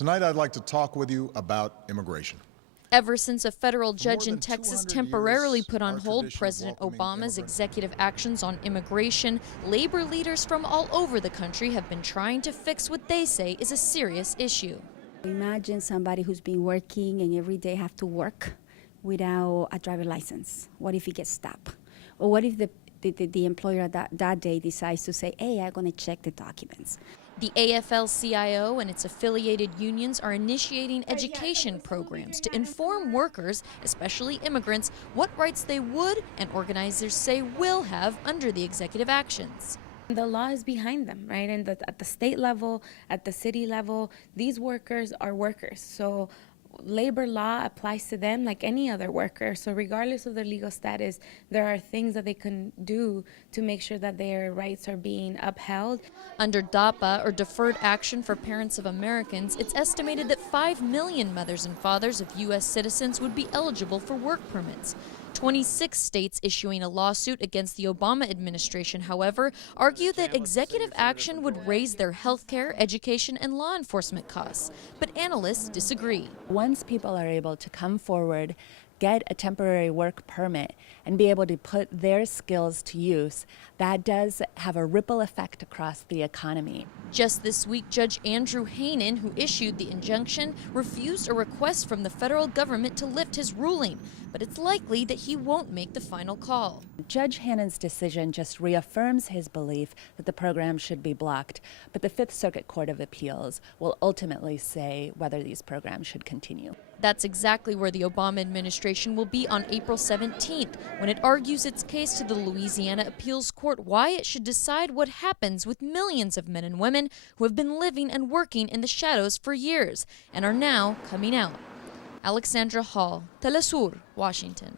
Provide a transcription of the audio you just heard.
Tonight, I'd like to talk with you about immigration. Ever since a federal judge in than Texas 200 temporarily years, put on our hold tradition of President welcoming Obama's immigrants- executive actions on immigration, labor leaders from all over the country have been trying to fix what they say is a serious issue. Imagine somebody who's been working and every day have to work without a driver license. What if he gets stopped? Or what if the employer that day decides to say, hey, I'm going to check the documents? The AFL-CIO and its affiliated unions are initiating education programs to inform workers, especially immigrants, what rights they would and organizers say will have under the executive actions. The law is behind them, right? And at the state level, at the city level, these workers are workers. So labor law applies to them like any other worker. So regardless of their legal status, there are things that they can do to make sure that their rights are being upheld. Under DAPA, or Deferred Action for Parents of Americans, it's estimated that 5 million mothers and fathers of U.S. citizens would be eligible for work permits. 26 states issuing a lawsuit against the Obama administration, however, argue that executive action would raise their health care, education, and law enforcement costs. But analysts disagree. Once people are able to come forward, get a temporary work permit, and be able to put their skills to use, that does have a ripple effect across the economy. Just this week, Judge Andrew Hanen, who issued the injunction, refused a request from the federal government to lift his ruling, but it's likely that he won't make the final call. Judge Hanen's decision just reaffirms his belief that the program should be blocked, but the Fifth Circuit Court of Appeals will ultimately say whether these programs should continue. That's exactly where the Obama administration will be on April 17th, when it argues its case to the Louisiana Appeals Court why it should decide what happens with millions of men and women who have been living and working in the shadows for years and are now coming out. Alexandra Hall, teleSUR, Washington.